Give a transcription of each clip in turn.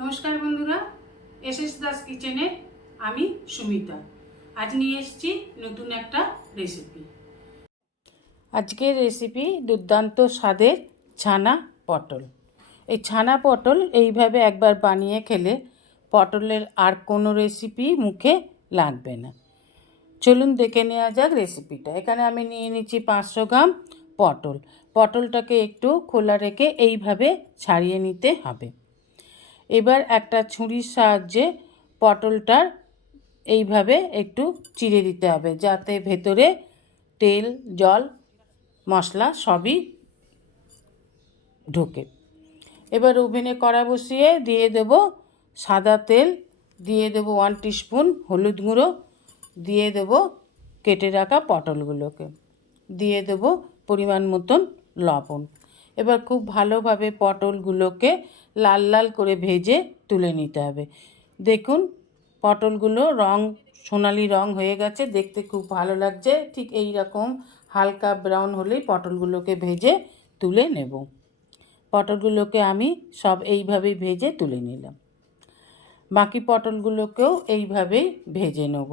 নমস্কার বন্ধুরা S S Das কিচেনে আমি সুমিতা। আজ নিয়ে এসেছি নতুন একটা রেসিপি আজকের রেসিপি দুর্দান্ত স্বাদের ছানা পটল। এই ছানা পটল এইভাবে একবার বানিয়ে খেলে পটলের আর কোনো রেসিপি মুখে লাগবে না। চলুন দেখে নেওয়া যাক রেসিপিটা এখানে আমি নিয়ে নিচ্ছি পাঁচশো গ্রাম পটল। পটলটাকে একটু খোলা রেখে এইভাবে ছাড়িয়ে নিতে হবে। এবার একটা ছুরির সাহায্যে পটলটার এইভাবে একটু চিড়ে দিতে হবে, যাতে ভেতরে তেল, জল, মশলা সবই ঢোকে। এবার ওভেনে কড়া বসিয়ে দিয়ে দেব সাদা তেল, দিয়ে দেবো ওয়ান টিস্পুন হলুদ গুঁড়ো, দিয়ে দেব কেটে রাখা পটলগুলোকে, দিয়ে দেব পরিমাণ মতন লবণ। এবার খুব ভালোভাবে পটলগুলোকে লাল লাল করে ভেজে তুলে নিতে হবে। দেখুন, পটলগুলো রং, সোনালি রং হয়ে গেছে, দেখতে খুব ভালো লাগছে। ঠিক এই রকম হালকা ব্রাউন হলেই পটলগুলোকে ভেজে তুলে নেব। পটলগুলোকে আমি সব এইভাবেই ভেজে তুলে নিলাম। বাকি পটলগুলোকেও এইভাবেই ভেজে নেব।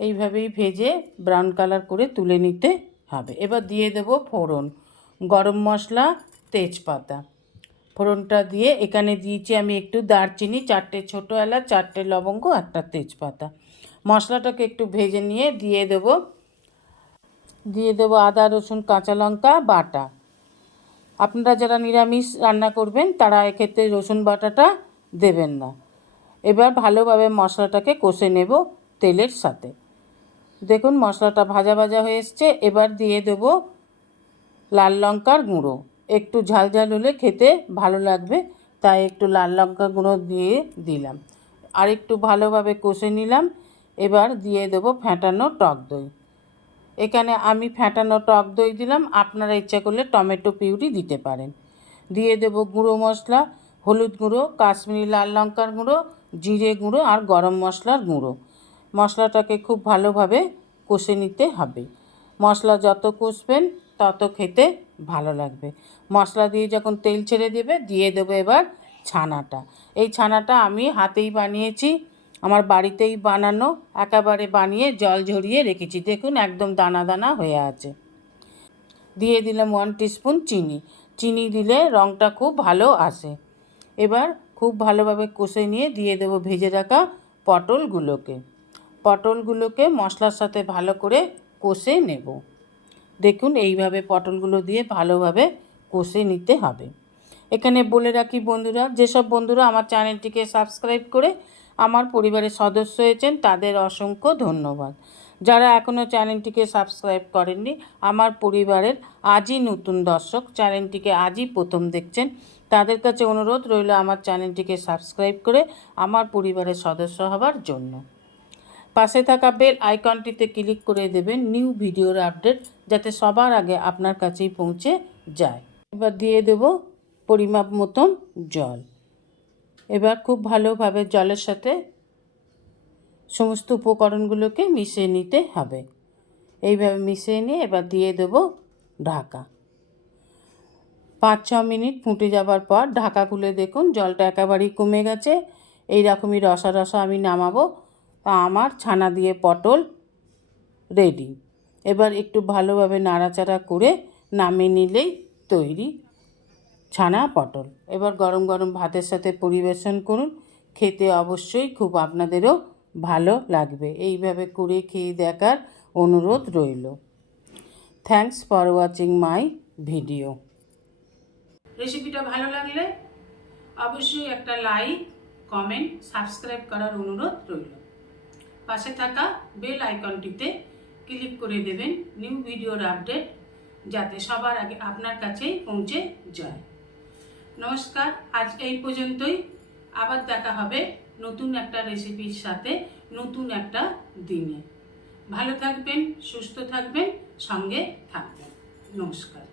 এইভাবেই ভেজে ব্রাউন কালার করে তুলে নিতে হবে। এবার দিয়ে দেব ফোড়ন, গরম মশলা, তেজপাতা। ফোড়নটা দিয়ে এখানে দিয়েছি আমি একটু দারচিনি, চারটে ছোটো এলাচ, চারটে লবঙ্গ, একটা তেজপাতা। মশলাটাকে একটু ভেজে নিয়ে দিয়ে দেব, দিয়ে দেবো আদা, রসুন, কাঁচা লঙ্কা, বাটা। আপনারা যারা নিরামিষ রান্না করবেন, তারা এক্ষেত্রে রসুন বাটাটা দেবেন না। এবার ভালোভাবে মশলাটাকে কষে নেব তেলের সাথে। দেখুন, মশলাটা ভাজা ভাজা হয়ে এসছে। এবার দিয়ে দেব লাল লঙ্কার গুঁড়ো। একটু ঝাল ঝাল হলে খেতে ভালো লাগবে, তাই একটু লাল লঙ্কা গুঁড়ো দিয়ে দিলাম। আর একটু ভালোভাবে কষে নিলাম। এবার দিয়ে দেব ফ্যাটানো টক দই। এখানে আমি ফ্যাটানো টক দই দিলাম। আপনারা ইচ্ছা করলে টমেটো পিউরি দিতে পারেন। দিয়ে দেব গুঁড়ো মশলা, হলুদ গুঁড়ো, কাশ্মীরি লাল লঙ্কার গুঁড়ো, জিরে গুঁড়ো আর গরম মশলার গুঁড়ো। মশলাটাকে খুব ভালোভাবে কষে নিতে হবে। মশলা যত কষবেন, তত খেতে ভালো লাগবে। মশলা দিয়ে যখন তেল ছেড়ে দেবে, দিয়ে দেবো এবার ছানাটা। এই ছানাটা আমি হাতেই বানিয়েছি, আমার বাড়িতেই বানানো, একেবারে বানিয়ে জল ঝরিয়ে রেখেছি। দেখুন, একদম দানা দানা হয়ে আছে। দিয়ে দিলাম ওয়ান টিস্পুন চিনি। চিনি দিলে রঙটা খুব ভালো আসে। এবার খুব ভালোভাবে কষে নিয়ে দিয়ে দেবো ভেজে রাখা পটলগুলোকে। পটলগুলোকে মশলার সাথে ভালো করে কষে নেব। দেখুন, এইভাবে পটলগুলো দিয়ে ভালোভাবে কষে নিতে হবে। এখানে বলে রাখি বন্ধুরা, যেসব বন্ধুরা আমার চ্যানেলটিকে সাবস্ক্রাইব করে আমার পরিবারের সদস্য হয়েছেন, তাদের অসংখ্য ধন্যবাদ। যারা এখনও চ্যানেলটিকে সাবস্ক্রাইব করেননি, আমার পরিবারের আজই নতুন দর্শক, চ্যানেলটিকে আজই প্রথম দেখছেন, তাদের কাছে অনুরোধ রইল আমার চ্যানেলটিকে সাবস্ক্রাইব করে আমার পরিবারের সদস্য হবার জন্য। পাশে থাকা বেল আইকনটিতে ক্লিক করে দেবেন নিউ ভিডিওর আপডেট যাতে সবার আগে আপনার কাছেই পৌঁছে যায়। এবার দিয়ে দেব পরিমাপ মতন জল। এবার খুব ভালোভাবে জলের সাথে সমস্ত উপকরণগুলোকে মিশিয়ে নিতে হবে। এইভাবে মিশিয়ে নিয়ে এবার দিয়ে দেব ঢাকা। পাঁচ ছ মিনিট ফুটে যাবার পর ঢাকা খুলে দেখুন, জলটা একেবারেই কমে গেছে। এই রকমই রসা রসা আমি নামাবো। আমার ছানা দিয়ে পটল রেডি এবার একটু ভালোভাবে নাড়াচাড়া করে নামিয়ে নিলেই তৈরি ছানা পটল। এবার গরম গরম ভাতের সাথে পরিবেশন করুন। খেতে অবশ্যই খুব আপনাদেরও ভালো লাগবে। এইভাবে করে খেয়ে দেখার অনুরোধ রইল। Thanks for watching my video রেসিপিটা ভালো লাগলে অবশ্যই একটা লাইক কমেন্ট সাবস্ক্রাইব করার অনুরোধ রইল। পাশে থাকা বেল আইকনটিতে ক্লিক করে দেবেন নিউ ভিডিওর আপডেট, যাতে সবার আগে আপনার কাছেই পৌঁছে যায়। নমস্কার, আজ এই পর্যন্তই। আবার দেখা হবে নতুন একটা রেসিপির সাথে নতুন একটা দিনে। ভালো থাকবেন, সুস্থ থাকবেন, সঙ্গে থাকবেন। নমস্কার।